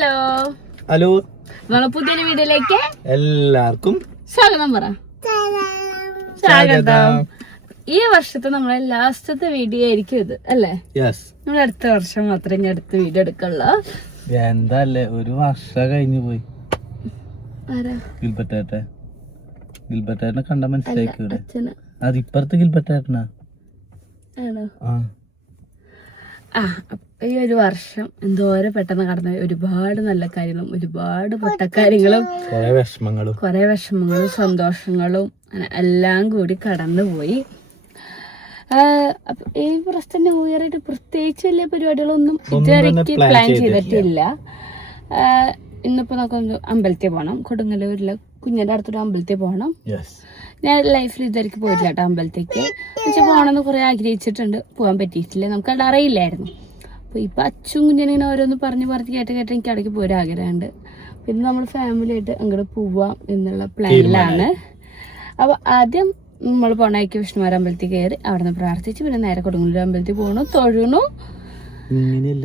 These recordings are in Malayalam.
ഹലോ. ഹലോ. നമ്മളെ പുതിയൊരു വീഡിയോയിലേക്ക് എല്ലാവർക്കും സ്വാഗതം പറ. സ്വാഗതം. ഈ വർഷത്തെ നമ്മളെ ലാസ്റ്റത്തെ വീഡിയോ ആയിരിക്കും ഇത് അല്ലേ? യെസ് നമ്മൾ അടുത്ത വർഷം മാത്രമേ ഞാൻ അടുത്ത വീഡിയോ എടുക്കുള്ളൂ. എന്താല്ലേ ഒരു വർഷം കഴിഞ്ഞു പോയി. ആരാ? ഗിൽബറ്റേട്ടെ ഗിൽബറ്റേട്ടനെ കണ്ട മനസ്സിലാക്കി അതിപ്പുറത്ത് ഗിൽബറ്റേട്ടനാ ആണോ? ആ ഈ ഒരു വർഷം എന്തോരം പെട്ടെന്ന് കടന്ന ഒരുപാട് നല്ല കാര്യങ്ങളും ഒരുപാട് പൊട്ടക്കാര്യങ്ങളും കൊറേ വിഷമങ്ങളും. കുറെ വിഷമങ്ങളും സന്തോഷങ്ങളും എല്ലാം കൂടി കടന്നുപോയി ഈ പ്രശ്ന ന്യൂ ഇയർ ആയിട്ട് പ്രത്യേകിച്ച് വലിയ പരിപാടികളൊന്നും ഇതുവരെയ്ക്ക് പ്ലാൻ ചെയ്തിട്ടില്ല. ഇന്നിപ്പോ നമുക്ക് അമ്പലത്തിൽ പോകണം കൊടുങ്ങല്ലൂരിലെ കുഞ്ഞിന്റെ അടുത്തൊരു അമ്പലത്തിൽ പോകണം ഞാൻ ലൈഫിൽ ഇതുവരെയ്ക്ക് പോയിട്ടില്ല കേട്ടോ അമ്പലത്തേക്ക്. പക്ഷെ പോകണമെന്ന് കുറെ ആഗ്രഹിച്ചിട്ടുണ്ട്. പോകാൻ പറ്റിയിട്ടില്ല. നമുക്ക് അവിടെ അറിയില്ലായിരുന്നു. അപ്പൊ ഇപ്പൊ അച്ഛൻ കുഞ്ഞിനെ ഓരോന്ന് പറഞ്ഞ് പറഞ്ഞ് കേട്ട് കേട്ട് എനിക്ക് ഇടയ്ക്ക് പോരാ ആഗ്രഹമുണ്ട്. പിന്നെ നമ്മൾ ഫാമിലി ആയിട്ട് അങ്ങോട്ട് പോവാം എന്നുള്ള പ്ലാനിലാണ് അപ്പോൾ ആദ്യം നമ്മൾ പോണേക്ക് വിഷ്ണുമാർ അമ്പലത്തിൽ കയറി അവിടെ നിന്ന് പ്രാർത്ഥിച്ച് പിന്നെ നേരെ കൊടുങ്ങല്ലൂർ അമ്പലത്തിൽ പോകണു തൊഴുണു.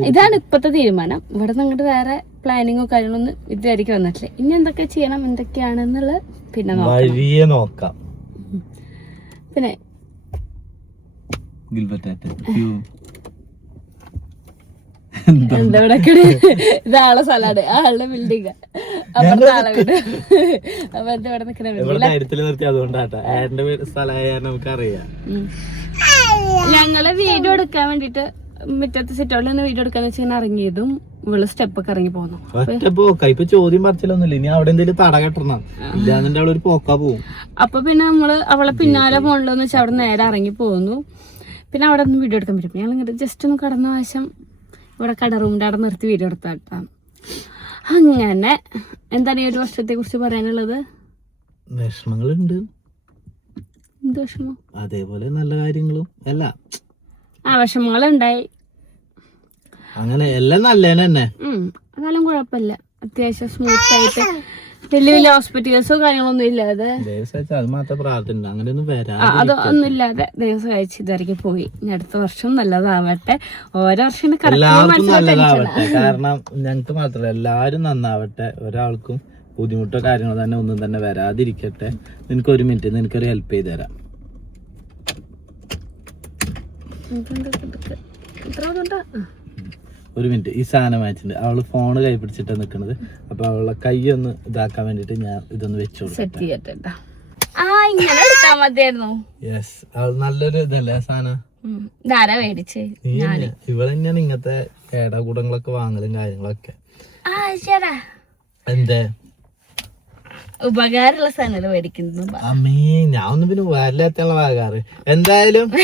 ഇതാണ് ഇപ്പോഴത്തെ തീരുമാനം. ഇവിടെ നിന്ന് അങ്ങോട്ട് വേറെ പ്ലാനിങ്ങോ കാര്യങ്ങളൊന്നും ഇതുവരെയ്ക്ക് വന്നിട്ടില്ല. ഇനി എന്തൊക്കെ ചെയ്യണം എന്തൊക്കെയാണെന്നുള്ളത് പിന്നെ നോക്കാം. പിന്നെ എന്താ ഇവിടെ ഇതാളെ സ്ഥലാണ് ആളുടെ ബിൽഡിംഗ് അപ്പുറത്തെ ആളെ വീട്. ഇവിടെ നിക്കണ വീട് ഞങ്ങൾ വീഡിയോ എടുക്കാൻ വേണ്ടിട്ട് മുറ്റത്ത് സിറ്റോളിൽ നിന്ന് വീഡിയോ എടുക്കാന്ന് വെച്ചാൽ ഇറങ്ങിയതും ഇവൾ സ്റ്റെപ്പ് ഒക്കെ ഇറങ്ങി പോന്നു. ഒറ്റ പോക്ക. ഇപ്പൊ ചോദ്യം പറിച്ചില്ലൊന്നുമില്ല ഇനി അവിടെ എന്തെങ്കിലും തട കെട്ടണം. ഇല്ലാന്നുണ്ടെ അവളൊരു പോക്കാ പോവും. അപ്പൊ പിന്നെ നമ്മൾ അവളെ പിന്നാലെ പോണല്ലോന്ന് വെച്ചാൽ അവിടെ നേരെ ഇറങ്ങി പോന്നു. പിന്നെ അവിടെ നിന്ന് വീഡിയോ എടുക്കാൻ പറ്റും. ഞങ്ങൾ ഇങ്ങോട്ട് ജസ്റ്റ് ഒന്ന് കടന്ന വശം ഇവിടെ കട റൂമിന്റെ അവിടെ നിർത്തി വീഡിയോ എടുത്താട്ടാ അങ്ങനെ. എന്താണ് ഈ ഒരു വർഷത്തെ കുറിച്ച് പറയാനുള്ളത്? വിഷമങ്ങളുണ്ട്. അതേപോലെ നല്ല കാര്യങ്ങളും. അല്ല. ആ വിഷമങ്ങളുണ്ടായി. അങ്ങനെ എല്ലാം നല്ല തന്നെ. ഉം. അതാലും കുഴപ്പമില്ല. അത്യാവശ്യം സ്മൂത്ത് ആയിട്ട് വലിയ വലിയ ഹോസ്പിറ്റൽസോ കാര്യങ്ങളൊന്നും ഇല്ലാതെ. അത് ഒന്നും ഇല്ലാതെ ദൈവം സഹായിച്ച് ഇതുവരെയ്ക്ക് പോയി. ഇനി അടുത്ത വർഷം നല്ലതാവട്ടെ. ഓരോ വർഷം കാരണം ഞങ്ങൾക്ക് മാത്രമല്ല എല്ലാരും നന്നാവട്ടെ. ഒരാൾക്കും ബുദ്ധിമുട്ടോ കാര്യങ്ങളോ തന്നെ ഒന്നും തന്നെ വരാതിരിക്കട്ടെ. നിനക്ക് ഒരു മിനിറ്റ് നിനക്കൊരു ഹെൽപ്പ് ചെയ്ത് തരാം. ഇത്ര. ഒരു മിനിറ്റ്. ഈ സാധനം വാങ്ങിച്ചിട്ടുണ്ട്. അവൾ ഫോണ് കൈ പിടിച്ചിട്ടാണ് നിൽക്കുന്നത് അപ്പൊ അവളെ കൈ ഒന്ന് ഇതാക്കാൻ വേണ്ടിട്ട് ഞാൻ ഇതൊന്ന് വെച്ചു സെറ്റ് ചെയ്യട്ടെ യെസ് അവൾ നല്ലൊരു ഇതല്ലേ സാധനം? ഇവിടെ തന്നെയാണ് ഇങ്ങനത്തെ ഏടാകൂടങ്ങളൊക്കെ വാങ്ങലും കാര്യങ്ങളൊക്കെ. എന്തേ? ഉപകാരമുള്ള സാധനമല്ല മേടിക്കുന്നത് അമ്മേ ഞാൻ ഒന്നും പിന്നെ വരലെത്തുള്ള വാകാറ് എന്തായാലും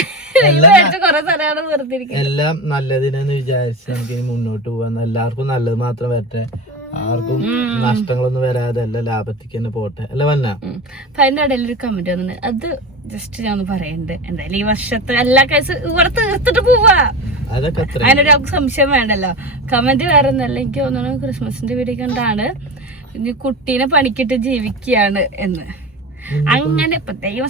എല്ലാം നല്ലതിനെന്ന് വിചാരിച്ച് നമുക്ക് ഇനി മുന്നോട്ട് പോകാൻ എല്ലാവർക്കും നല്ലത് മാത്രം വരട്ടെ. ആർക്കും നഷ്ടങ്ങളൊന്നും വരാതെ എല്ലാം ലാഭത്തിക്ക് തന്നെ പോട്ടെ. അല്ല വന്ന. അപ്പൊ അതിന്റെ ഇടയിൽ ഒരു കമന്റ് വന്നു അത് ജസ്റ്റ് ഞാൻ ഒന്ന് പറയണ്ട്. എന്തായാലും ഈ വർഷത്തെ എല്ലാ കേസ് ഇവിടെ തീർത്തിട്ട് പോവാ. അതൊക്കെ അതിനൊരു സംശയം വേണ്ടല്ലോ. കമന്റ് വേറെ ഒന്നല്ല. എനിക്ക് തോന്നുന്നു ക്രിസ്മസിന്റെ വീഡിയോ കണ്ടാണ്. ഇനി കുട്ടീനെ പണിക്കിട്ട് ജീവിക്കുകയാണ് എന്ന്. അങ്ങനെ ദൈവം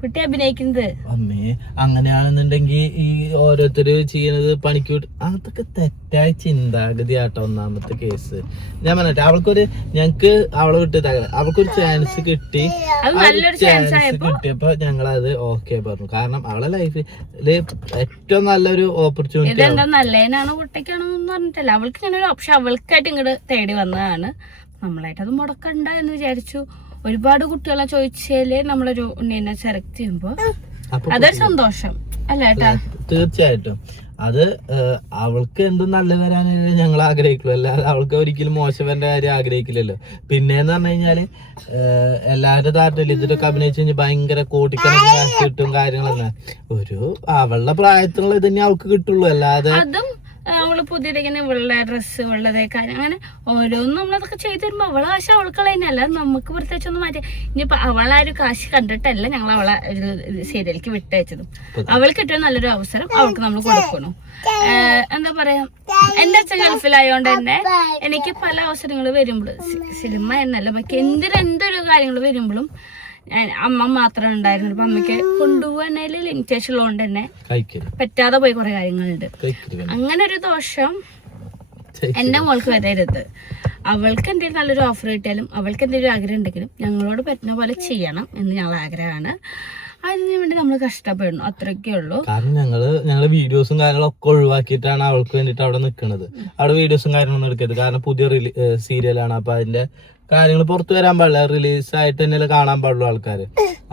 കുട്ടി അഭിനയിക്കുന്നത്. അമ്മേ അങ്ങനെയാണെന്നുണ്ടെങ്കിൽ ഈ ഓരോരുത്തര് ചെയ്യുന്നത് പണിക്ക് വിട്ട് അതൊക്കെ തെറ്റായ ചിന്താഗതി ആട്ടോ ഒന്നാമത്തെ കേസ്. ഞാൻ പറഞ്ഞിട്ട് അവൾക്കൊരു ഞങ്ങക്ക് അവളെ വിട്ട് അവൾക്കൊരു ചാൻസ് കിട്ടി. ചാൻസ് കിട്ടിയപ്പോ ഞങ്ങളത് ഓക്കെ പറഞ്ഞു. കാരണം അവളെ ലൈഫിൽ ഏറ്റവും നല്ലൊരു ഓപ്പർച്യൂണിറ്റി നല്ലതിനാണോ കുട്ടിക്കാണോ പറഞ്ഞിട്ടല്ല. അവൾക്ക് ഇങ്ങനെ ഒരു ഓപ്ഷൻ അവൾക്കായിട്ട് ഇങ്ങോട്ട് തേടി വന്നതാണ്. നമ്മളായിട്ട് അത് മുടക്കണ്ട എന്ന് വിചാരിച്ചു. ഒരുപാട് കുട്ടികളെ ചോദിച്ചാലേ നമ്മളൊരു ഉണ്ണിനെ സെലക്ട് ചെയ്യുമ്പോ അതൊരു സന്തോഷം. അല്ല ഏട്ടാ? തീർച്ചയായിട്ടും. അത് അവൾക്ക് എന്തും നല്ല വരാനല്ലേ ഞങ്ങൾ ആഗ്രഹിക്കുള്ളൂ. അല്ലാതെ അവൾക്ക് ഒരിക്കലും മോശം വരേണ്ട കാര്യം ആഗ്രഹിക്കില്ലല്ലോ. പിന്നെന്ന് പറഞ്ഞു കഴിഞ്ഞാൽ എല്ലാവരുടെ താരത്തില്ല ഇതിലൊക്കെ അഭിനയിച്ചു കഴിഞ്ഞാൽ ഭയങ്കര കോടിക്കണക്കിന് കിട്ടും കാര്യങ്ങളെന്നെ ഒരു അവളുടെ പ്രായത്തിലുള്ള ഇത് തന്നെ അവൾക്ക് കിട്ടുള്ളൂ. അല്ലാതെ അവൾ പുതിയതിങ്ങനെ ഇവളുടെ ഡ്രസ്സ് ഇവളുടെ കാര്യം അങ്ങനെ ഓരോന്നും നമ്മളതൊക്കെ ചെയ്തു തരുമ്പോൾ അവളെ കാശ് അല്ല നമുക്ക് പ്രത്യേകിച്ച് ഒന്നും മാറ്റി ഇനിയിപ്പോ അവളെ ഒരു കാശ് കണ്ടിട്ടല്ല ഞങ്ങൾ അവളെ ഒരു സീരിയലിലേക്ക് വിട്ടയച്ചത്. അവൾക്ക് കിട്ടിയ നല്ലൊരു അവസരം അവൾക്ക് നമ്മൾ കൊടുക്കണം. എന്താ പറയാ? എന്റെ അച്ഛൻ ഗൾഫിലായോണ്ട് തന്നെ എനിക്ക് പല അവസരങ്ങൾ വരുമ്പോൾ സിനിമ എന്നല്ല ബാക്കി എന്തിനെന്തൊരു കാര്യങ്ങൾ വരുമ്പോഴും അമ്മ മാത്രമേ ഉണ്ടായിരുന്നു അപ്പൊ അമ്മയ്ക്ക് ലിമിറ്റേഷൻ ലിമിറ്റേഷൻ ഉള്ളതുകൊണ്ട് തന്നെ പറ്റാതെ പോയി കുറെ കാര്യങ്ങളുണ്ട്. അങ്ങനെ ഒരു ദോഷം എന്റെ മോൾക്ക് വരരുത്. അവൾക്ക് എന്തെങ്കിലും നല്ലൊരു ഓഫർ കിട്ടിയാലും അവൾക്ക് എന്തെങ്കിലും ആഗ്രഹം ഉണ്ടെങ്കിലും ഞങ്ങളോട് പറ്റുന്ന പോലെ ചെയ്യണം എന്ന് ഞങ്ങൾ ആഗ്രഹമാണ്. അതിന് വേണ്ടി നമ്മൾ കഷ്ടപ്പെടുന്നു. അത്രയൊക്കെ ഉള്ളൂ. കാരണം ഞങ്ങൾ ഞങ്ങൾ വീഡിയോസും കാര്യങ്ങളും ഒക്കെ ഒഴിവാക്കിയിട്ടാണ് അവൾക്ക് വേണ്ടിട്ട് അവിടെ നിൽക്കുന്നത് അവിടെ വീഡിയോസും കാര്യങ്ങളൊന്നും എടുക്കരുത്. കാരണം പുതിയ സീരിയലാണ് അപ്പൊ അതിന്റെ കാര്യങ്ങൾ പുറത്തു വരാൻ പാടില്ല. റിലീസ് ആയിട്ട് തന്നെ കാണാൻ പാടുള്ളൂ ആൾക്കാര്.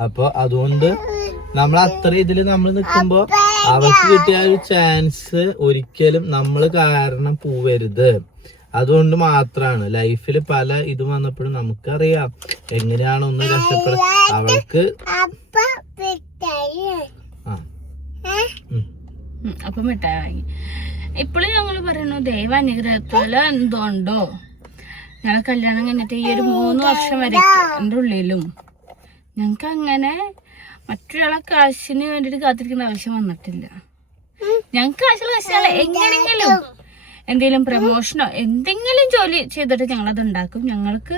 അപ്പൊ അതുകൊണ്ട് നമ്മൾ അത്ര ഇതിൽ നമ്മൾ നിൽക്കുമ്പോ അവർക്ക് കിട്ടിയ ഒരു ചാൻസ് ഒരിക്കലും നമ്മൾ കാരണം പോവരുത്. അതുകൊണ്ട് മാത്രാണ് ലൈഫിൽ പല ഇത് വന്നപ്പോഴും നമുക്കറിയാം എങ്ങനെയാണ് ഒന്ന് രക്ഷപ്പെടാൻ അവൾക്ക് അപ്പൊ മിഠായി. ഇപ്പോഴും ഞങ്ങൾ പറയുന്നു ദൈവ അനുഗ്രഹത്തോല എന്തുകൊണ്ടോ ഞങ്ങൾ കല്യാണം കഴിഞ്ഞിട്ട് ഈ ഒരു മൂന്ന് വർഷം വരെ എന്റെ ഉള്ളിലും ഞങ്ങൾക്ക് അങ്ങനെ മറ്റൊരാളെ കാശിന് വേണ്ടിയിട്ട് കാത്തിരിക്കേണ്ട ആവശ്യം വന്നിട്ടില്ല. ഞങ്ങൾക്ക് ആവശ്യമുള്ള കാശാണ്. എങ്ങനെയെങ്കിലും. എന്തെങ്കിലും പ്രൊമോഷനോ എന്തെങ്കിലും ജോലി ചെയ്തിട്ട് ഞങ്ങളത് ഉണ്ടാക്കും. ഞങ്ങൾക്ക്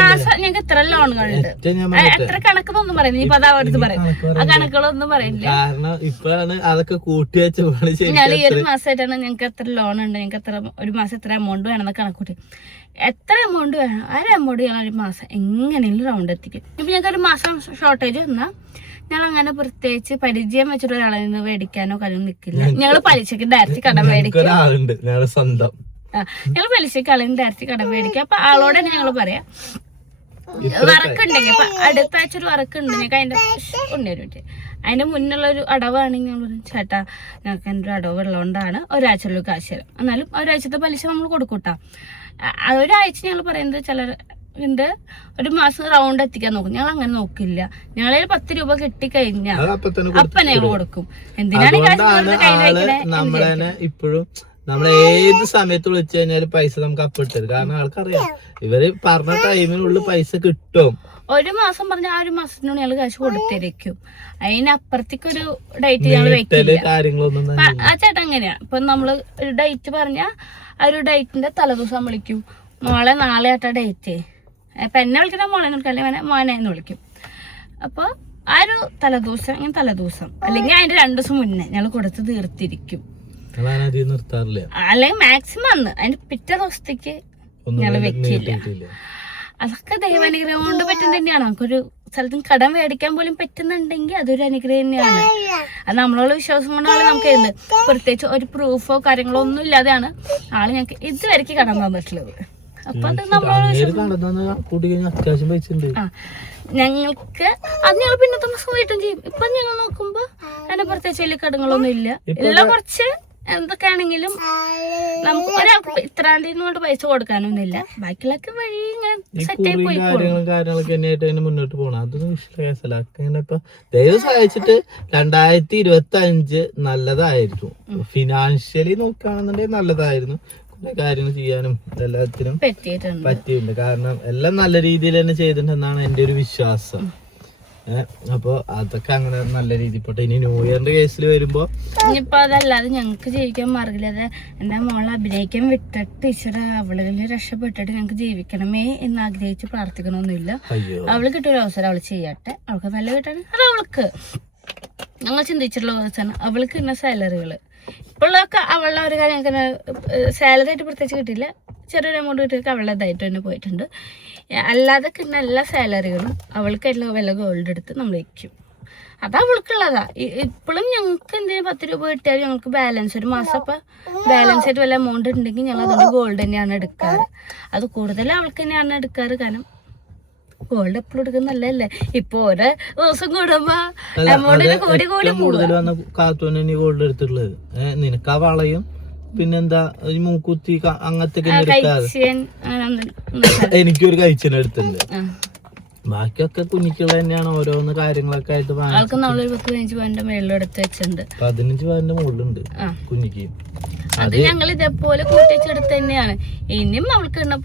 മാസം ഞങ്ങൾക്ക് എത്ര ലോണുകളുണ്ട് എത്ര കണക്കെന്നൊന്നും പറയുന്നില്ല ഇപ്പൊ അതാ അടുത്ത് പറയും. ആ കണക്കുകളൊന്നും പറയുന്നില്ല കാരണം ഇപ്പോഴാണ് അതൊക്കെ കൂട്ടി ഞാൻ ഈ ഒരു മാസമായിട്ടാണ് ഞങ്ങൾക്ക് എത്ര ലോൺ ഉണ്ട് ഞങ്ങൾക്ക് എത്ര ഒരു മാസം എത്ര എമൗണ്ട് വേണമെന്ന് കണക്കൂട്ടി. എത്ര എമൗണ്ട് വേണം? ആ ഒരു എമൗണ്ട് ഞങ്ങൾ ഒരു മാസം എങ്ങനെയും റൗണ്ട് എത്തിക്കും. ഇപ്പൊ ഞങ്ങൾക്ക് ഒരു മാസം ഷോർട്ടേജ് വന്നാൽ ഞങ്ങൾ അങ്ങനെ പ്രത്യേകിച്ച് പരിചയം വെച്ചിട്ട് ഒരാളെ നിന്ന് മേടിക്കാനോ കാര്യം നിൽക്കില്ല ഞങ്ങൾ പലിശക്ക് ഡയറക്റ്റ് കടം മേടിക്കും. സ്വന്തം. ഞങ്ങൾ പലിശ ആളിന് ഡയറക്റ്റ് കടം മേടിക്കാം. അപ്പൊ ആളോട് തന്നെ ഞങ്ങൾ പറയാം. വറക്കുണ്ടെങ്കിൽ അടുത്ത ആഴ്ച ഒരു വറക്കുണ്ടെങ്കിൽ അതിന്റെ കൊണ്ടുവരും അതിന്റെ മുന്നുള്ള ഒരു അടവാണെങ്കിൽ ഞങ്ങൾ പറയും ചേട്ടാ ഞങ്ങൾക്ക് എന്റെ ഒരു അടവ് ഉള്ളതുകൊണ്ടാണ് ഒരാഴ്ചയുള്ള കാശ് തരാം. എന്നാലും ഒരാഴ്ചത്തെ പലിശ നമ്മൾ കൊടുക്കൂട്ടാ ഒരാഴ്ച ഞങ്ങൾ പറയുന്നത് ചില ഉണ്ട് ഒരു മാസം റൗണ്ട് എത്തിക്കാൻ നോക്കും. ഞങ്ങൾ അങ്ങനെ നോക്കില്ല. ഞങ്ങളെ പത്ത് രൂപ കിട്ടിക്കഴിഞ്ഞാൽ അത് അപ്പൊ തന്നെ കൊടുത്തു. അപ്പൊ ഞങ്ങൾ കൊടുക്കും. എന്തിനാണ് നമ്മളെ ഇപ്പോഴും നമ്മൾ ഏത് സമയത്ത് വിളിച്ചു കഴിഞ്ഞാലും പൈസ നമുക്ക് അപ്പൊ ഇട്ടത് കാരണം ആൾക്കറിയാം ഇവർ പറഞ്ഞ ടൈമിനുള്ളിൽ പൈസ കിട്ടും. ഒരു മാസം പറഞ്ഞ ആ ഒരു മാസത്തിനുള്ളിൽ ഞങ്ങൾ കാശ് കൊടുത്തിരിക്കും. അതിനപ്പുറത്തേക്കൊരു ഡേറ്റ് ഞങ്ങൾ വെക്കില്ല. ആ ചേട്ടൻ അങ്ങനെയാ. ഇപ്പൊ നമ്മൾ ഒരു ഡേറ്റ് പറഞ്ഞ ആ ഒരു ഡേറ്റിന്റെ തലേദിവസം വിളിക്കും. മോളെ നാളെ ആട്ട ഡേറ്റ് അപ്പൊ എന്നെ വിളിക്കണ മോളെ എന്ന് വിളിക്കും. അല്ലെങ്കിൽ മോനെ എന്ന് വിളിക്കും. അപ്പൊ ആ ഒരു തലേദിവസം ഇങ്ങനെ തലേദിവസം. അല്ലെങ്കിൽ അതിന്റെ രണ്ടു ദിവസം മുന്നേ ഞങ്ങൾ കൊടുത്ത് തീർത്തിരിക്കും. അല്ലെങ്കിൽ മാക്സിമം അന്ന്. അതിന്റെ പിറ്റേ ദിവസത്തേക്ക് ഞങ്ങൾ വെക്കില്ല. അതൊക്കെ ദൈവാനുഗ്രഹം കൊണ്ട് പറ്റുന്ന തന്നെയാണ് നമുക്കൊരു സ്ഥലത്തും കടം മേടിക്കാൻ പോലും പറ്റുന്നുണ്ടെങ്കിൽ അതൊരു അനുഗ്രഹം തന്നെയാണ്. അത് നമ്മളോട് വിശ്വാസം കൊണ്ടാണ് നമുക്ക് എന്ത് പ്രത്യേകിച്ച് ഒരു പ്രൂഫോ കാര്യങ്ങളോ ഒന്നും ഇല്ലാതെയാണ് ആൾ ഞങ്ങൾക്ക് ഇതുവരെക്ക് കടം തന്നിട്ടുള്ളത്. അപ്പൊ അത് നമ്മളോട് ഞങ്ങൾക്ക് അത് ഞങ്ങൾ പിന്നെ വീട്ടും ചെയ്യും. ഇപ്പൊ ഞങ്ങൾ നോക്കുമ്പോ അതിന്റെ പ്രത്യേകിച്ച് വലിയ കടങ്ങളൊന്നും ഇല്ല. എല്ലാം കുറച്ച് എന്തൊക്കെയാണെങ്കിലും നമുക്ക് ഒരാൾക്ക് ഇത്രാം തീയതി കൊണ്ട് പൈസ കൊടുക്കാനൊന്നുമില്ല. ബാക്കിയുള്ളൊക്കെ വഴി ഇങ്ങനെ സെറ്റ് സെറ്റായി കാര്യങ്ങളും കാര്യങ്ങളൊക്കെ തന്നെയായിട്ട് തന്നെ മുന്നോട്ട് പോകണം അതൊന്നും ഇപ്പൊ ദൈവം സഹായിച്ചിട്ട് രണ്ടായിരത്തി ഇരുപത്തി അഞ്ച് നല്ലതായിരുന്നു ഫിനാൻഷ്യലി നോക്കുകയാണെന്നുണ്ടെങ്കിൽ നല്ലതായിരുന്നു. കുറെ കാര്യങ്ങൾ ചെയ്യാനും എല്ലാത്തിനും പറ്റിയിട്ടുണ്ട്. കാരണം എല്ലാം നല്ല രീതിയിൽ തന്നെ ചെയ്തിട്ടുണ്ടെന്നാണ് എന്റെ ഒരു വിശ്വാസം. ഏഹ് അപ്പൊ അതൊക്കെ അങ്ങനെ നല്ല രീതിയിൽ പോട്ടെ. ഇനി ന്യൂ ഇയറിന്റെ കേസിൽ വരുമ്പോ ഇനിയിപ്പോ അതല്ലാതെ ഞങ്ങൾക്ക് ജീവിക്കാൻ മാർഗമില്ലാതെ എന്റെ മോളെ അഭിനയിക്കാൻ വിട്ടിട്ട് ഈശ്വര അവളിൽ രക്ഷപ്പെട്ടിട്ട് ഞങ്ങൾക്ക് ജീവിക്കണമേ എന്ന് ആഗ്രഹിച്ച് പ്രാർത്ഥിക്കണമൊന്നുമില്ല അവൾ കിട്ടിയ ഒരു അവസരം അവൾ ചെയ്യട്ടെ. അവൾക്ക് നല്ല കിട്ടണേ അത് അവൾക്ക്. ഞങ്ങൾ ചിന്തിച്ചിട്ടുള്ള അവൾക്ക് ഇന്ന സാലറികൾ ഇപ്പോഴൊക്കെ അവളുടെ ഒരു കാര്യം സാലറി ആയിട്ട് പ്രത്യേകിച്ച് കിട്ടിയില്ല. ചെറിയൊരു എമൗണ്ട് കിട്ടിയൊക്കെ അവളുടേതായിട്ട് തന്നെ പോയിട്ടുണ്ട്. അല്ലാതെ കിട്ടുന്ന എല്ലാ സാലറികളും അവൾക്ക് എല്ലാം വില ഗോൾഡ് എടുത്ത് നമ്മൾ വയ്ക്കും അത് അവൾക്കുള്ളതാ. ഇപ്പോഴും ഞങ്ങൾക്ക് എന്തെങ്കിലും പത്ത് രൂപ കിട്ടിയാൽ ഞങ്ങൾക്ക് ബാലൻസ് ഒരു മാസം ഇപ്പൊ ബാലൻസ് ആയിട്ട് വല്ല എമൗണ്ട് ഉണ്ടെങ്കിൽ ഞങ്ങൾ അതുകൊണ്ട് ഗോൾഡ് തന്നെയാണ് എടുക്കാറ്. അത് കൂടുതൽ അവൾക്ക് തന്നെയാണ് എടുക്കാറ്. കാരണം ഗോൾഡ് എപ്പോഴും എടുക്കുന്ന നല്ലതല്ലേ ഇപ്പൊ ഓരോ ദിവസം കൂടുമ്പോ കൂടി കൂടി കൂടുതൽ വന്ന ഗോൾഡ് എടുത്തിട്ടുള്ളത്. നിനക്ക് ആ വളയും പിന്നെന്താ ഈ മൂക്കുത്തി അങ്ങനത്തെ കഴിച്ചാൻ എനിക്കൊരു എടുത്തിട്ടുണ്ട്. ബാക്കിയൊക്കെ കുഞ്ഞിക്കുള്ള തന്നെയാണ് ഓരോന്ന് കാര്യങ്ങളൊക്കെ ആയിട്ട് ആൾക്ക് നമ്മളൊരു പത്ത് പതിനഞ്ച് പവന്റെ മേളിൽ എടുത്ത് വെച്ചിട്ടുണ്ട്. പതിനഞ്ച് പവന്റെ മുകളിലുണ്ട് കുഞ്ഞിക്ക്. അത് ഞങ്ങൾ ഇതേപോലെ കൂട്ടിച്ചെടുത്ത് തന്നെയാണ്. ഇനിയും അവൾക്ക് ഇടുന്ന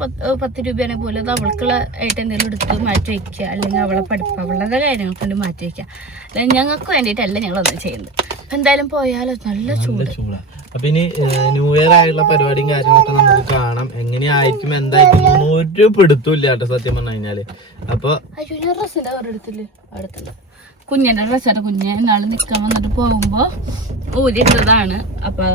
പത്ത് രൂപയാണ് പോലെ അത് അവൾക്കുള്ള ആയിട്ട് എന്തെങ്കിലും എടുത്ത് മാറ്റി വെക്കുക. അല്ലെങ്കിൽ അവളെ പഠിപ്പ് അവളുടെ കാര്യങ്ങൾക്ക് വേണ്ടി മാറ്റി വെക്കുക. അല്ലെങ്കിൽ ഞങ്ങൾക്ക് വേണ്ടിയിട്ടല്ല ഞങ്ങൾ ഒന്നും ചെയ്യുന്നത്. അപ്പൊ എന്തായാലും പോയാലോ? നല്ല ചൂട്. അപ്പൊ ഇനി ന്യൂ ഇയർ ആയിട്ടുള്ള പരിപാടിയും കാര്യങ്ങളൊക്കെ നമുക്ക് കാണാം. എങ്ങനെയായിരിക്കും എന്തായിരിക്കും ഒരു പിടുത്തൂല്ലാട്ടോ കേട്ടോ സത്യം പറഞ്ഞു കഴിഞ്ഞാൽ. അപ്പൊ ഡ്രസ്സിന്റെ കുഞ്ഞിന്റെ ഡ്രസ്സാണ് കുഞ്ഞ് എന്നാൾ നിക്കാൻ വന്നിട്ട് പോകുമ്പോ ഊരിട്ടതാണ് അപ്പൊ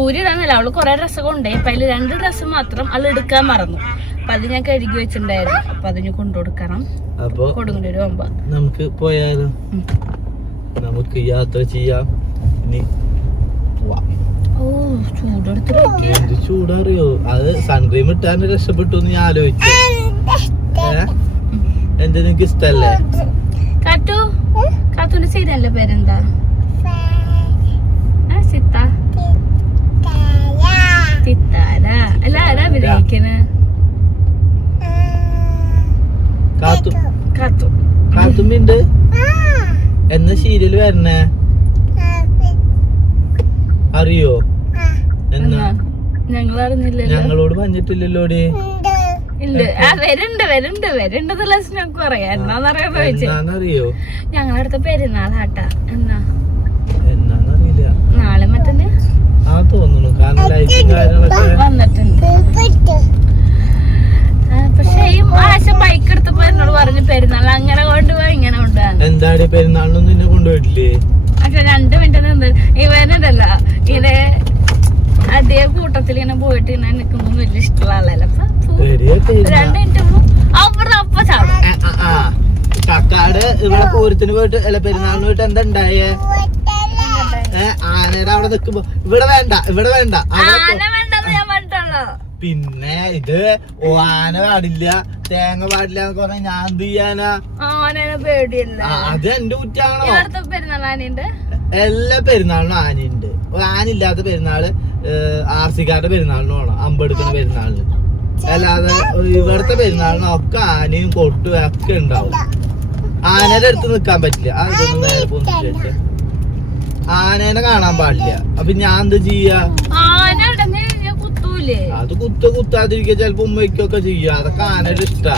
ഊരിടാന്നല്ല അവൾ കുറെ ഡ്രസ്സൊക്കെ ഉണ്ട് അപ്പൊ അതിൽ രണ്ട് ഡ്രസ്സ് മാത്രം അത് എടുക്കാൻ മറന്നു. അപ്പൊ അത് ഞാൻ കഴുകി വെച്ചിട്ടുണ്ടായിരുന്നു. അപ്പൊ അതിന് കൊണ്ടുകൊടുക്കണം അപ്പൊ കൊടുങ്ങല്ലൂര് പോകുമ്പോ. നമുക്ക് പോയാലോ? നമുക്ക് യാത്ര ചെയ്യാം. ഇനി പോവാം. എന്ത് ചൂടറിയോ? അത് സൺക്രീം ഇട്ടാൻ രക്ഷപ്പെട്ടു ഞാൻ ആലോചിച്ചു. എന്റെ നിനക്ക് ഇഷ്ടല്ലേ കാറ്റു കാത്തുന്റെ സീരിയലിന്റെ പേരെന്താ? ആ സിത്ത സിത്താര അല്ല ആരാ അഭിനയിക്കണ്? കാത്തു. കാത്തു. കാത്തുമ്മിണ്ട് എന്ന സീരിയൽ വരണേ? അറിയോ? എന്നാ? ഞങ്ങൾ അറിഞ്ഞില്ലല്ലോ ഞങ്ങളോട് പറഞ്ഞിട്ടില്ലല്ലോടി? ഇല്ല. ആ വരുന്നുണ്ട് വരുന്നുണ്ട് വരുന്നുണ്ട് ലക്ഷം പറയാ. പറയാം എന്നാന്നറിയാൻ ഞങ്ങളടുത്ത ഞങ്ങളുടെ പെരുന്നാളാട്ടാ. എന്നാ? എന്നാന്നറിയില്ല. നാളെ മറ്റന്നെ? ആ തോന്നുന്നു. കാരണം ലൈറ്റും കാര്യങ്ങളൊക്കെ വന്നിട്ടുണ്ട്. പക്ഷേ ഈ ആശ ബൈക്ക് എടുത്തപ്പോ എന്നോട് പറഞ്ഞു പെരുന്നാൾ അങ്ങനെ കൊണ്ടുപോയി ഇങ്ങനെ കൊണ്ടുപോകാൻ എന്താടി പെരുന്നാളിനൊന്നും നിന്നെ കൊണ്ടുപോയിട്ടില്ലേ? പക്ഷെ രണ്ട് മിനിറ്റ് നിന്ന് ഇവനല്ല ഇങ്ങനെ അതേ കൂട്ടത്തിൽ ഇങ്ങനെ പോയിട്ട് ഇങ്ങനെ നിൽക്കുമ്പോ വലിയ ഇഷ്ടമുള്ള ആളല്ല. അപ്പൊ കക്കാട് ഇവിടെ പൂരത്തിന് പോയിട്ട് അല്ല പെരുന്നാളിന് പോയിട്ട് എന്താ ഉണ്ടായേ ആനയുടെ അവിടെ നിക്കുമ്പോ ഇവിടെ വേണ്ട ഇവിടെ വേണ്ട. പിന്നെ ഇത് ഓ ആന പാടില്ല തേങ്ങ പാടില്ല എന്നൊക്കെ പറഞ്ഞാൽ ഞാൻ എന്ത് ചെയ്യാനാ? അത് എന്റെ കുറ്റാണോ എല്ലാ പെരുന്നാളിനും ആനയുണ്ട്. ആനയില്ലാത്ത പെരുന്നാൾ ആർ സിക്കാരുടെ പെരുന്നാളിനും ആണ് അമ്പെടുക്കുന്ന പെരുന്നാളിന്. അല്ലാതെ ഇവിടുത്തെ പെരുന്നാളിന് ഒക്കെ ആനയും കൊട്ടും ഒക്കെ ഉണ്ടാവും. ആനയുടെ അടുത്ത് നിക്കാൻ പറ്റില്ല. നേരെ പൊന്നിച്ചു ആനേനെ കാണാൻ പാടില്ല. അപ്പൊ ഞാൻ എന്ത് ചെയ്യാ? അത് കുത്ത കുത്താതിരിക്കുക ചെലപ്പോ ഉമ്മയ്ക്കൊക്കെ ചെയ്യാ. അതൊക്കെ ആനയുടെ ഇഷ്ടാ.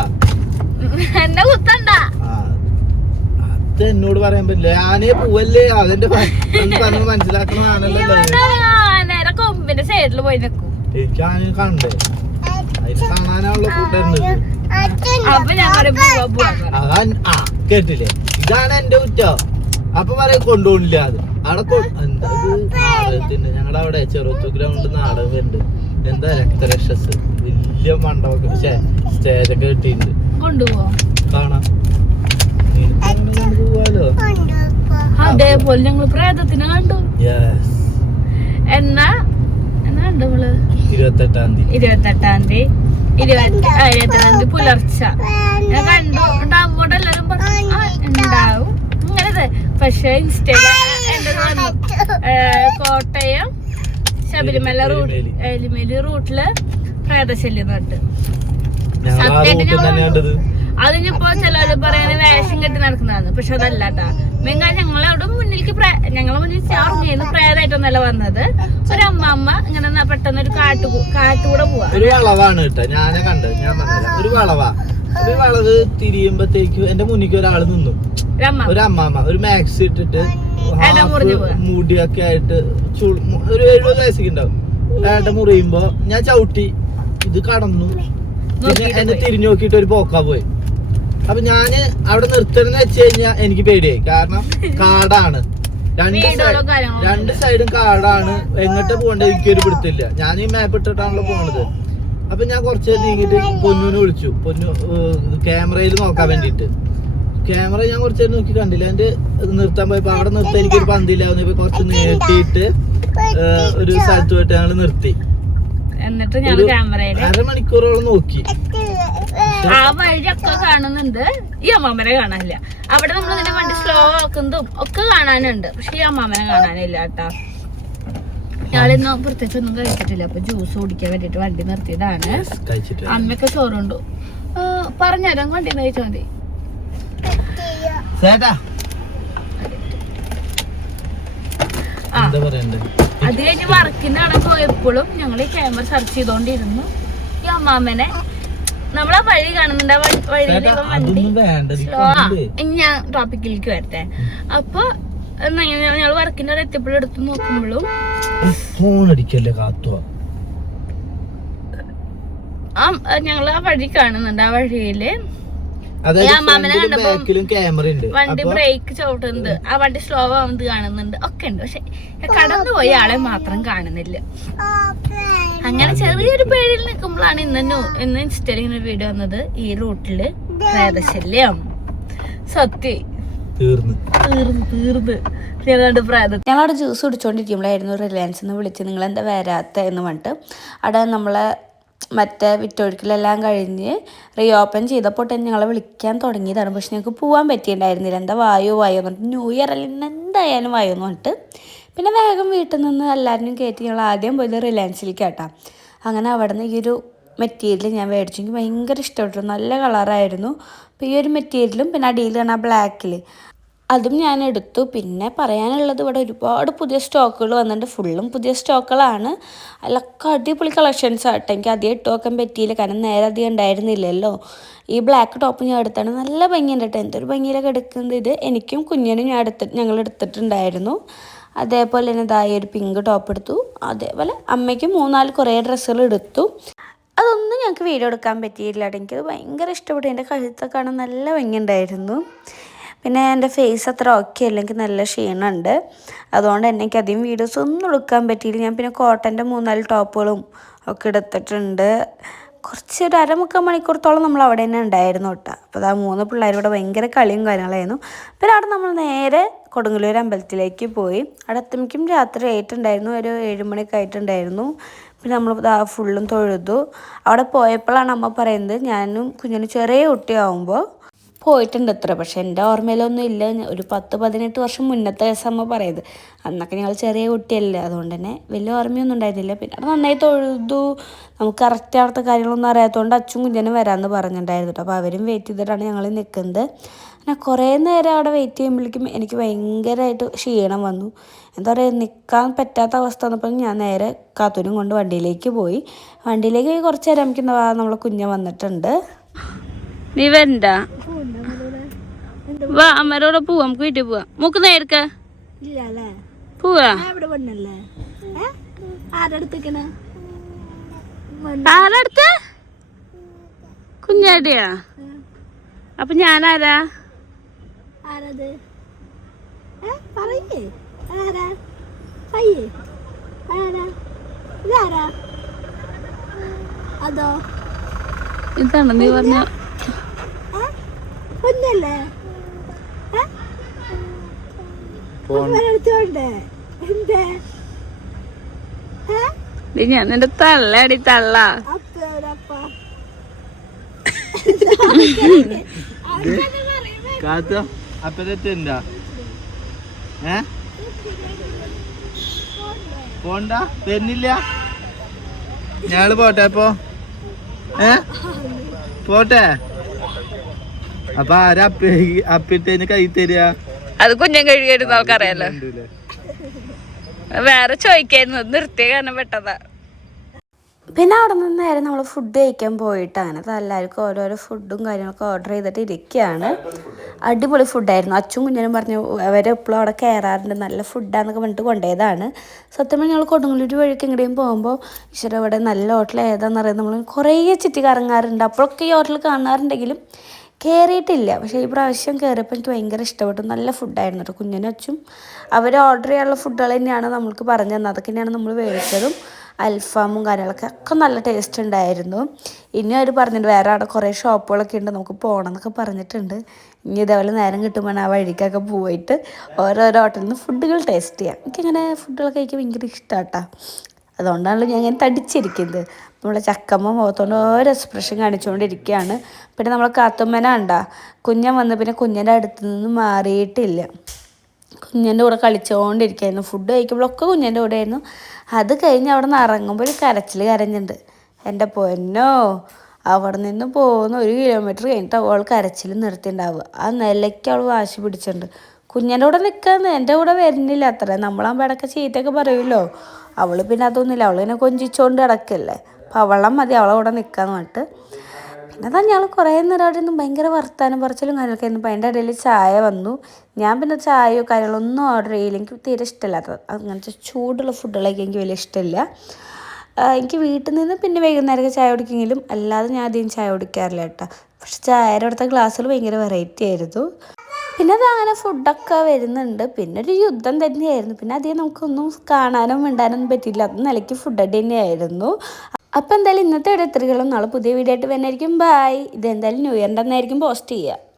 അത് എന്നോട് പറയാൻ പറ്റില്ല. ആനയെ പോവല്ലേ? അതെന്റെ പറഞ്ഞു മനസ്സിലാക്കണ ആനല്ലോ ഇവിടെ കൊമ്പിന്റെ സൈഡിൽ പോയി നിൽക്കും എനിക്ക് ആനയെ കാണണ്ടേ? കാണാനുള്ള കൂട്ടായിരുന്നത് അപ്പൊ പോവാ അതാ ആ കേട്ടില്ലേ? ഇതാണ് എന്റെ കുറ്റം അപ്പൊ പറയും കൊണ്ടുപോണില്ല അത്. അവിടെ എന്താ ഞങ്ങളുടെ അവിടെ ചെറുത്തു ഗ്രൗണ്ട് നാടകം ഉണ്ട് എന്താ രക്തരക്ഷസ് വലിയ മണ്ഡപമൊക്കെ. പക്ഷേ സ്റ്റേജൊക്കെ കിട്ടിയിട്ടുണ്ട്. കൊണ്ടുപോവാ. കാണാം. അതേപോലെ ഞങ്ങൾ പ്രേതത്തിനെ കണ്ടു. എന്നാ എന്നാ കണ്ടു നമ്മൾ? ഇരുപത്തെട്ടാം തീയതി. ഇരുപത്തെട്ടാം തീയതി. ഇരുപത്തി ഇരുപത്തെട്ടാം തീയതി പുലർച്ചെ. ഞാൻ കണ്ടു. ഉണ്ടാവുമ്പോൾ ആ ഉണ്ടാവും. ഇങ്ങനത്തെ. പക്ഷെ ഇൻസ്റ്റയിൽ എന്റെ കോട്ടയം ശബരിമല റൂട്ട്. എലിമേലി. റൂട്ടിൽ പ്രേതശല്യം നട്ട്. അതിനിപ്പോ ചിലര് പറയുന്നത് വേഷം കെട്ടി നടക്കുന്നതാണ്. പക്ഷെ അതല്ല കേട്ടാ മെങ്കാ ഞങ്ങളവിടെ മുന്നിലേക്ക് ഞങ്ങളെ മുന്നിൽ ചാർന്ന് പ്രേതായിട്ടൊന്നല്ല വന്നത്. ഒരു അമ്മമ്മ ഇങ്ങനെ പെട്ടെന്ന് ഒരു കാട്ടു കാട്ടുകൂടെ പോവാ. ഒരു വളവാണ് കേട്ടോ. ഞാനെ കണ്ടത്. ഞാൻ ഒരു വളവാ. ഒരു വളവ് തിരിയുമ്പത്തേക്ക് എന്റെ മുന്നിക്ക് ഒരാൾ നിന്നു. ഒരു അമ്മ ഒരു അമ്മാമ്മ ഒരു മാക്സ് ഇട്ടിട്ട്. മുടിയൊക്കെ ആയിട്ട് ഒരു എഴുപത് വയസ്സൊക്കെ ഉണ്ടാവും. ഏട്ട മുറിയുമ്പോ ഞാൻ ചവിട്ടി. ഇത് കടന്നു. എന്നെ തിരിഞ്ഞു നോക്കിട്ട് ഒരു പോക്കാ പോയി. അപ്പൊ ഞാൻ അവിടെ നിർത്തണെന്ന് വെച്ച് കഴിഞ്ഞാൽ എനിക്ക് പേടിയായി. കാരണം കാടാണ്. രണ്ട് സൈഡും കാടാണ്. എങ്ങോട്ട് പോകേണ്ടത് എനിക്കൊരു പിടുത്തില്ല. ഞാൻ ഈ മാപ്പ് ഇട്ടിട്ടാണല്ലോ പോണത്. അപ്പൊ ഞാൻ കുറച്ച് നീങ്ങിട്ട് പൊന്നുവിനെ വിളിച്ചു. പൊന്നു ക്യാമറയിൽ നോക്കാൻ വേണ്ടിട്ട് ക്യാമറ ഞാൻ കുറച്ച് നേരം നോക്കി കണ്ടില്ല. എന്റെ നിർത്താൻ പോയപ്പോ അവിടെ നിർത്താൻ എനിക്കൊരു പന്തില്ല വന്നപ്പോ കുറച്ച് നീട്ടിയിട്ട് ഒരു സ്ഥലത്ത് പോയിട്ട് ഞങ്ങൾ നിർത്തി. എന്നിട്ട് ഒരു അരമണിക്കൂറോളം നോക്കി. ആ വഴിയൊക്കെ കാണുന്നുണ്ട്. ഈ അമ്മാമനെ കാണാനില്ല. അവിടെ നമ്മൾ ഇതിന്റെ വണ്ടി സ്ലോ ആക്കുന്നതും ഒക്കെ കാണാനുണ്ട്. പക്ഷെ ഈ അമ്മാമനെ കാണാനില്ല കേട്ടാ. ഞാളിന്ന് പ്രത്യേകിച്ച് ഒന്നും കഴിച്ചിട്ടില്ല. അപ്പൊ ജ്യൂസ് കുടിക്കാൻ വേണ്ടിട്ട് വണ്ടി നിർത്തിയതാണ്. അമ്മയൊക്കെ ചോറുണ്ടു. പറഞ്ഞുതരാം വണ്ടി കഴിച്ചാൽ മതി. അത് കഴിഞ്ഞ് വർക്കിന്റെ അവിടെ പോയപ്പോഴും ഞങ്ങൾ ഈ ക്യാമറ സെർച്ച് ചെയ്തോണ്ടിരുന്നു. ഈ അമ്മാമ്മനെ നമ്മളാ വഴി കാണുന്നുണ്ട് ആ വഴി- വഴിയിൽ വണ്ടി അതൊന്നും വേണ്ട. സ്ലോ ആ ഇനി ഞാൻ ടോപ്പിക്കിലേക്ക് വരട്ടെ. അപ്പൊ ഞങ്ങൾ വർക്കിന്റെ അവിടെ എത്തിയപ്പോഴും എടുത്ത് നോക്കുമ്പോഴും ഫോൺ അടിക്കല്ലേ ആ ഞങ്ങൾ ആ വഴി കാണുന്നുണ്ട് ആ വഴിയിൽ വണ്ടി ബ്രേക്ക് ചവിട്ടുന്നത് ആ വണ്ടി സ്ലോ ആവുന്നത് കാണുന്നുണ്ട്. ഒക്കെ ഉണ്ട്. പക്ഷെ കടന്നു പോയ ആളെ മാത്രം കാണുന്നില്ല. അങ്ങനെ ചെറിയൊരു പേരിൽ നിൽക്കുമ്പോഴാണ് ഇന്നു ഇന്ന് ഇൻസ്റ്റയിൽ ഇങ്ങനെ വീഡിയോ വന്നത്. ഈ റൂട്ടിൽ പ്രേതശല്യം. സത്യം. തീർന്നു. തീർന്ന് തീർന്ന്. ഞങ്ങളവിടെ ജ്യൂസ് കുടിച്ചോണ്ടിരിക്കുമ്പോഴായിരുന്നു റിലയൻസ് എന്ന് വിളിച്ച് നിങ്ങൾ എന്താ വരാത്ത എന്ന് പറഞ്ഞിട്ട് അവിടെ നമ്മളെ മറ്റേ വിറ്റൊഴുക്കലെല്ലാം കഴിഞ്ഞ് റീ ഓപ്പൺ ചെയ്തപ്പോൾ തന്നെ ഞങ്ങളെ വിളിക്കാൻ തുടങ്ങിയതാണ്. പക്ഷെ ഞങ്ങൾക്ക് പോകാൻ പറ്റിയിട്ടുണ്ടായിരുന്നില്ല എന്താ വായു വായു എന്ന് പറഞ്ഞിട്ട് ന്യൂ ഇയർ അല്ല ഇന്ന് എന്തായാലും വായു എന്ന് പറഞ്ഞിട്ട് പിന്നെ വേഗം വീട്ടിൽ നിന്ന് എല്ലാവരും കയറ്റി ഞങ്ങൾ ആദ്യം പോയത് റിലയൻസിലേക്ക് കേട്ടോ അങ്ങനെ അവിടെ നിന്ന് ഈ ഒരു മെറ്റീരിയൽ ഞാൻ മേടിച്ചു. എനിക്ക് ഭയങ്കര ഇഷ്ടപ്പെട്ടു. നല്ല കളറായിരുന്നു. അപ്പോൾ ഈ ഒരു മെറ്റീരിയലും പിന്നെ അടിയിൽ കാണാൻ ബ്ലാക്കിൽ അതും ഞാൻ എടുത്തു പിന്നെ പറയാനുള്ളത് ഇവിടെ ഒരുപാട് പുതിയ സ്റ്റോക്കുകൾ വന്നിട്ടുണ്ട്. ഫുള്ളും പുതിയ സ്റ്റോക്കുകളാണ്. അതിലൊക്കെ അടിപൊളി കളക്ഷൻസ് ആട്ടെ എനിക്ക് അധികം ഇട്ട് വെക്കാൻ പറ്റിയില്ല. കാരണം നേരെ അധികം ഉണ്ടായിരുന്നില്ലല്ലോ. ഈ ബ്ലാക്ക് ടോപ്പ് ഞാൻ എടുത്താണ്. നല്ല ഭംഗിയുണ്ട് കേട്ടോ. എന്തൊരു ഭംഗിയിലൊക്കെ എടുക്കുന്നത് ഇത്. എനിക്കും കുഞ്ഞിനും ഞാൻ എടുത്തിട്ട് ഞങ്ങൾ എടുത്തിട്ടുണ്ടായിരുന്നു. അതേപോലെ തന്നെ ഇതായി ഒരു പിങ്ക് ടോപ്പ് എടുത്തു. അതേപോലെ അമ്മയ്ക്ക് മൂന്നാൽ കുറേ ഡ്രസ്സുകൾ എടുത്തു. അതൊന്നും ഞങ്ങൾക്ക് വീഡിയോ എടുക്കാൻ പറ്റിയില്ല എനിക്കത് ഭയങ്കര ഇഷ്ടപ്പെട്ടു. എന്റെ കഴുത്തൊക്കെ കാണാൻ നല്ല ഭംഗിയുണ്ടായിരുന്നു. പിന്നെ എന്റെ ഫേസ് അത്ര ഓക്കെ അല്ലെങ്കിൽ നല്ല ക്ഷീണമുണ്ട്. അതുകൊണ്ട് എനിക്ക് അധികം വീഡിയോസ് ഒന്നും എടുക്കാൻ പറ്റിയില്ല. ഞാൻ പിന്നെ കോട്ടന്റെ മൂന്നാൽ ടോപ്പുകളും ഒക്കെ എടുത്തിട്ടുണ്ട്. കുറച്ച് ഒരു അരമുക്കാൽ മണിക്കൂറത്തോളം നമ്മൾ അവിടെ തന്നെ ഉണ്ടായിരുന്നു കേട്ടോ. അപ്പോൾ ആ മൂന്ന് പിള്ളേർ ഇവിടെ ഭയങ്കര കളിയും കാര്യങ്ങളായിരുന്നു. പിന്നെ അവിടെ നമ്മൾ നേരെ കൊടുങ്ങല്ലൂർ അമ്പലത്തിലേക്ക് പോയി. അവിടെ എത്തുമ്പോഴേക്കും രാത്രി ആയിട്ടുണ്ടായിരുന്നു ഒരു ഏഴ് മണിക്ക് ആയിട്ടുണ്ടായിരുന്നു. പിന്നെ നമ്മൾ ഫുള്ളും തൊഴുതു. അവിടെ പോയപ്പോഴാണ് അമ്മ പറയുന്നത് ഞാനും കുഞ്ഞിനും ചെറിയ കുട്ടിയാവുമ്പോൾ പോയിട്ടുണ്ട് അത്ര പക്ഷെ എന്റെ ഓർമ്മയിലൊന്നും ഇല്ല. ഒരു പത്ത് പതിനെട്ട് വർഷം മുന്നത്തെ ദിവസം അമ്മ പറയുന്നത് അന്നൊക്കെ ഞങ്ങൾ ചെറിയ കുട്ടിയല്ലേ. അതുകൊണ്ട് തന്നെ വലിയ ഓർമ്മയൊന്നും ഉണ്ടായിരുന്നില്ല. പിന്നെ അവിടെ നന്നായി തൊഴുതു. നമുക്ക് കറക്റ്റ് അവിടുത്തെ കാര്യങ്ങളൊന്നും അറിയാത്തതുകൊണ്ട് അച്ഛൻ കുഞ്ഞനും വരാമെന്ന് പറഞ്ഞിട്ടുണ്ടായിരുന്നു കേട്ടോ. അപ്പോൾ അവരും വെയിറ്റ് ചെയ്തിട്ടാണ് ഞങ്ങൾ നിൽക്കുന്നത്. അങ്ങനെ കുറേ നേരം അവിടെ വെയിറ്റ് ചെയ്യുമ്പോഴേക്കും എനിക്ക് ഭയങ്കരമായിട്ട് ക്ഷീണം വന്നു. എന്താ പറയുക നിൽക്കാൻ പറ്റാത്ത അവസ്ഥ വന്നപ്പോൾ ഞാൻ നേരെ കാത്തൂരും കൊണ്ട് വണ്ടിയിലേക്ക് പോയി. വണ്ടിയിലേക്ക് പോയി കുറച്ച് നേരം നമുക്ക് നമ്മളെ കുഞ്ഞ് വന്നിട്ടുണ്ട്. നീ വരണ്ട. വാ അമ്മരോടെ പോവാം വീട്ടിൽ പോവാം. മൂക്ക് നേർക്ക പോവാ. ആരടുത്ത്? കുഞ്ഞാടിയാ. അപ്പൊ ഞാനാരാ? അതോ? ഇതാണ് നീ പറഞ്ഞ കുഞ്ഞല്ലേ? ഞാൻ നിന്റെ തള്ളടി തള്ള. കാത്ത. അപ്പഴത്തെന്താ ഏ? പോണ്ട? തരുന്നില്ല? ഞങ്ങൾ പോട്ടെ അപ്പൊ. ഏ? പോട്ടെ. അപ്പൊ ആരാ അപ്പി അപ്പിട്ടേന് കൈ തരിക അത് കുഞ്ഞൻ കഴുകിയിരുന്ന ആൾക്കറിയാലോ? വേറെ ചോദിക്കായിരുന്നു. നിർത്തിയ കാരണം പെട്ടതാ. പിന്നെ അവിടെ നിന്ന് നേരെ നമ്മൾ ഫുഡ് കഴിക്കാൻ പോയിട്ട് അങ്ങനെ എല്ലാവർക്കും ഓരോരോ ഫുഡും കാര്യങ്ങളൊക്കെ ഓർഡർ ചെയ്തിട്ട് ഇരിക്കുകയാണ്. അടിപൊളി ഫുഡായിരുന്നു അച്ഛനും കുഞ്ഞനും പറഞ്ഞു അവരെ എപ്പോഴും അവിടെ കയറാറുണ്ട് നല്ല ഫുഡാന്നൊക്കെ പറഞ്ഞിട്ട് കൊണ്ടുപോയതാണ്. സത്യം പറഞ്ഞാൽ ഞങ്ങൾ കൊടുങ്ങല്ലൂർ വഴിക്ക് എങ്ങനെയും പോകുമ്പോൾ ഈശ്വര അവിടെ നല്ല ഹോട്ടൽ ഏതാണെന്ന് അറിയാം. നമ്മൾ കുറേ ചുറ്റി കറങ്ങാറുണ്ട് അപ്പോഴൊക്കെ ഈ ഹോട്ടൽ കാണാറുണ്ടെങ്കിലും കയറിയിട്ടില്ല പക്ഷേ ഈ പ്രാവശ്യം കയറിയപ്പോൾ എനിക്ക് ഭയങ്കര ഇഷ്ടപ്പെട്ടു. നല്ല ഫുഡായിരുന്നു കേട്ടോ കുഞ്ഞനച്ചും അവർ ഓർഡർ ചെയ്യാനുള്ള ഫുഡുകൾ തന്നെയാണ് നമ്മൾക്ക് പറഞ്ഞു തന്നത്. അതൊക്കെ തന്നെയാണ് നമ്മൾ മേടിച്ചതും അൽഫാമും കാര്യങ്ങളൊക്കെ ഒക്കെ നല്ല ടേസ്റ്റ് ഉണ്ടായിരുന്നു. ഇനി അവർ പറഞ്ഞിട്ട് വേറെ അവിടെ കുറേ ഷോപ്പുകളൊക്കെ ഉണ്ട്. നമുക്ക് പോകണം എന്നൊക്കെ പറഞ്ഞിട്ടുണ്ട്. ഇനി ഇതേപോലെ നേരം കിട്ടുമ്പോൾ ആ വഴിക്കൊക്കെ പോയിട്ട് ഓരോരോ ഹോട്ടലിൽ നിന്ന് ഫുഡുകൾ ടേസ്റ്റ് ചെയ്യാം. എനിക്കിങ്ങനെ ഫുഡുകളൊക്കെ കഴിക്കാൻ ഭയങ്കര ഇഷ്ടമാട്ടോ അതുകൊണ്ടാണല്ലോ ഞാൻ ഇങ്ങനെ തടിച്ചിരിക്കുന്നത്. നമ്മളെ ചക്കമ്മ മുഖത്തോണ്ട് ഓരോ എക്സ്പ്രഷൻ കാണിച്ചുകൊണ്ടിരിക്കുകയാണ്. പിന്നെ നമ്മളെ കാത്തുമ്മന ഉണ്ട കുഞ്ഞൻ വന്ന് പിന്നെ കുഞ്ഞന്റെ അടുത്ത് നിന്ന് മാറിയിട്ടില്ല. കുഞ്ഞന്റെ കൂടെ കളിച്ചുകൊണ്ടിരിക്കുകയായിരുന്നു. ഫുഡ് കഴിക്കുമ്പോഴൊക്കെ കുഞ്ഞന്റെ കൂടെ ആയിരുന്നു അത് കഴിഞ്ഞ് അവിടെ നിന്ന് ഇറങ്ങുമ്പോൾ ഒരു കരച്ചിൽ കരഞ്ഞിട്ടുണ്ട്. എന്റെ പൊന്നോ അവിടെ നിന്ന് പോകുന്ന ഒരു കിലോമീറ്റർ കഴിഞ്ഞിട്ട് അവൾ കരച്ചിൽ നിർത്തിണ്ടാവുക ആ നിലയ്ക്ക് അവൾ വാശി പിടിച്ചിട്ടുണ്ട്. കുഞ്ഞന്റെ കൂടെ നിൽക്കാന്ന് എന്റെ കൂടെ വരുന്നില്ല. അത്ര നമ്മളാകുമ്പോൾ ഇടയ്ക്ക് ചീത്തയൊക്കെ പറയുമല്ലോ അവൾ പിന്നെ അതൊന്നുമില്ല. അവൾ ഇങ്ങനെ കൊഞ്ചിച്ചുകൊണ്ട് കിടക്കല്ലേ അപ്പോൾ അവളെ മതി അവളെ കൂടെ നിൽക്കാന്ന് പറഞ്ഞിട്ട്. പിന്നെ അതാ ഞങ്ങൾ കുറേ നേരം അവിടെ നിന്ന് ഭയങ്കര വർത്താനം പറച്ചിലും കാര്യങ്ങളൊക്കെ ആയിരുന്നു. അപ്പോൾ അതിന്റെ ഇടയിൽ ചായ വന്നു. ഞാൻ പിന്നെ ചായയോ കാര്യങ്ങളൊന്നും ഓർഡർ ചെയ്യില്ല എനിക്ക് തീരെ ഇഷ്ടമില്ലാത്തത്. അങ്ങനത്തെ ചൂടുള്ള ഫുഡുകളൊക്കെ എനിക്ക് വലിയ ഇഷ്ടമില്ല. എനിക്ക് വീട്ടിൽ നിന്ന് പിന്നെ വൈകുന്നേരമൊക്കെ ചായ കുടിക്കുമെങ്കിലും അല്ലാതെ ഞാൻ അധികം ചായ കുടിക്കാറില്ല കേട്ടോ. പക്ഷെ ചായയുടെ അടുത്ത ഗ്ലാസ്സിൽ ഭയങ്കര വെറൈറ്റി ആയിരുന്നു. പിന്നെ അത് അങ്ങനെ ഫുഡൊക്കെ വരുന്നുണ്ട്. പിന്നെ ഒരു യുദ്ധം തന്നെയായിരുന്നു. പിന്നെ അധികം നമുക്കൊന്നും കാണാനും മിണ്ടാനൊന്നും പറ്റിയില്ല. അത് നിലയ്ക്ക് ഫുഡ് തന്നെയായിരുന്നു അപ്പം എന്തായാലും ഇന്നത്തെ ഇടത്രികളും നാളെ പുതിയ വീഡിയോ ആയിട്ട് വരുന്നതായിരിക്കും. ബൈ ഇതെന്തായാലും ന്യൂ ഇയറിന്റെ അന്നായിരിക്കും പോസ്റ്റ് ചെയ്യുക.